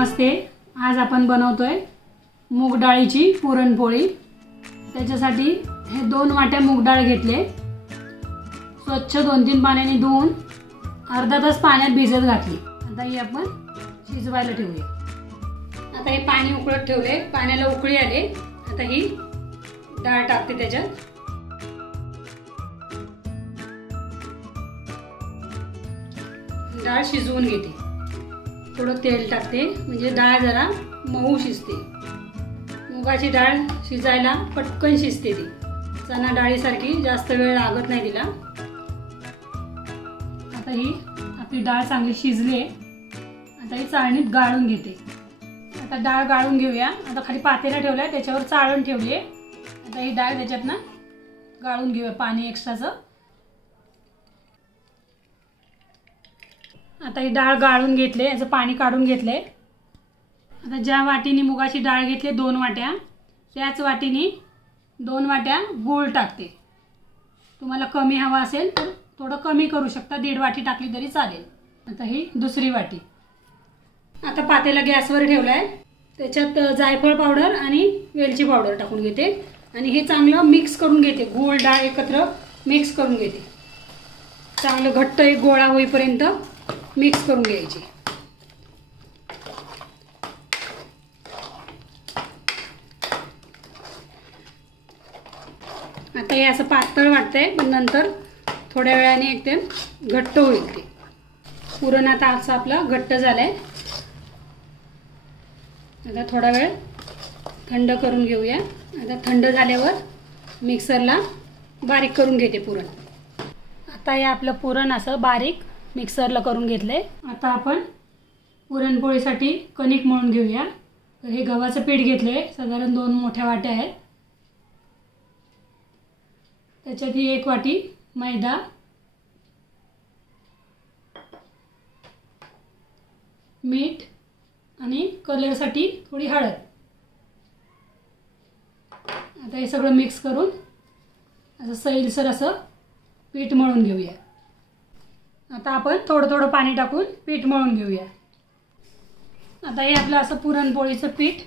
नमस्ते। आज आपण बनवतोय मूग डाळीची पुरणपोळी। त्याच्यासाठी हे 2 वाट्या मूग डाळ घेतले, स्वच्छ 2-3 पाण्याने धुवून अर्धा तास पाण्यात भिजत घातली। आता ही आपण शिजवायला ठेवूया। आता हे पाणी उकळत ठेवले, पाण्याला उकळी आले। आता ही डाळ टाकते त्याच्यात। डाळ शिजवून घेते, थोडं तेल टाकते म्हणजे डाळ जरा मऊ शिजते। मुगाची डाळ शिजायला पटकन शिजते ती, चणा डाळीसारखी जास्त वेळ लागत नाही तिला। आता ही आपली डाळ चांगली शिजली आहे। आता ही चाळणीत गाळून घेते। आता डाळ गाळून घेऊया। आता खाली पातेला ठेवलाय, त्याच्यावर चाळण ठेवली आहे। आता ही डाळ त्याच्यातनं गाळून घेऊया पाणी एक्स्ट्राचं। आता ही डाळ गाळून घेतले, याचं पाणी काढून घेतले। आता ज्या वाटीने मुगाची डाळ घेतली 2 वाट्या, त्याच वाटीने 2 वाट्या गूळ टाकते। तुम्हाला कमी हवा असेल तर थोडं कमी करू शकता, 1.5 वाटी टाकली तरी चालेल। आता ही दुसरी वाटी। आता पातेला गॅसवर ठेवलाय, त्याच्यात जायफळ पावडर आणि वेलची पावडर टाकून घेते आणि हे चांगलं मिक्स करून घेते। गूळ डाळ एकत्र मिक्स करून घेते। चांगलं घट्ट एक गोळा होईपर्यंत मिक्स करून घ्यायची। आता हे असं पातळ वाटतंय, पण नंतर थोड्या वेळाने एकदम घट्ट होईल ते पुरण। आता असं आपलं घट्ट झालंय। आता थोडा वेळ थंड करून घेऊया। आता थंड झाल्यावर मिक्सरला बारीक करून घेते पुरण। आता हे आपलं पुरण असं बारीक मिक्सरला करून घेतले। आता आपण पुरणपोळीसाठी कणिक मळून घेऊया। तर हे गव्हाचं पीठ घेतले, साधारण 2 मोठ्या वाट्या आहेत। त्याच्यात ही 1 वाटी मैदा, मीठ आणि कलरसाठी थोडी हळद। आता हे सगळं मिक्स करून असं सैलसर असं पीठ मळून घेऊया। आता आपण थोडं थोडं पाणी टाकून पीठ मळून घेऊया। आता हे आपलं असं पुरणपोळीचं पीठ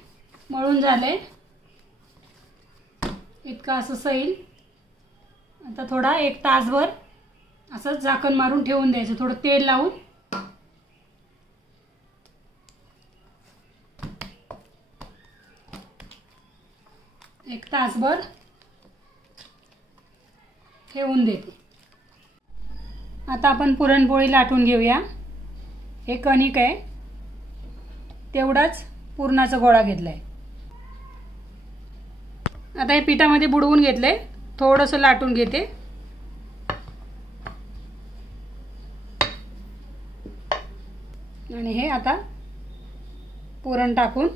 मळून झालंय, इतकं असं सैल। आता थोडा 1 तासभर असं झाकण मारून ठेवून द्यायचं, थोडं तेल लावून। एक तासभर ठेवून देते। आता आपण पुरणपोळी लाटून घेऊया। हे कणिक आहे, तेवढाच पुरणाचा गोळा घेतलाय। आता हे पिठामध्ये बुडवून घेतले, थोडंसं लाटून घेते। आणि हे आता पुरण टाकून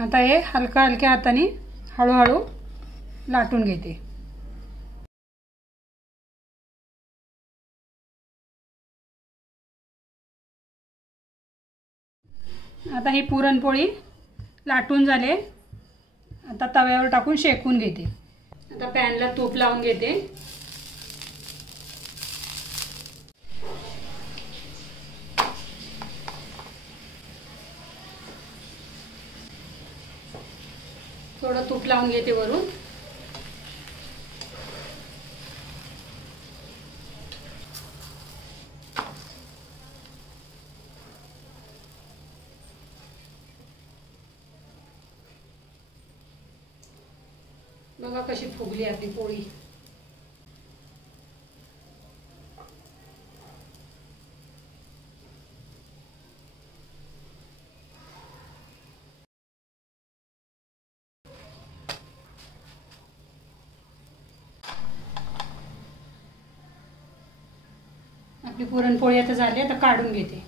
आता हे हलक्या हाताने हळूहळू लाटून घेते। आता ही पुरणपोळी लाटून झाले, आता तव्यावर टाकून शेकून घेते। आता पॅनला तूप लावून घेते। थोडं तूप लावून घेते वरून। बघा कशी फुगली आपली पोळी। आपली पुरणपोळी आता झाली, आता काढून घेते।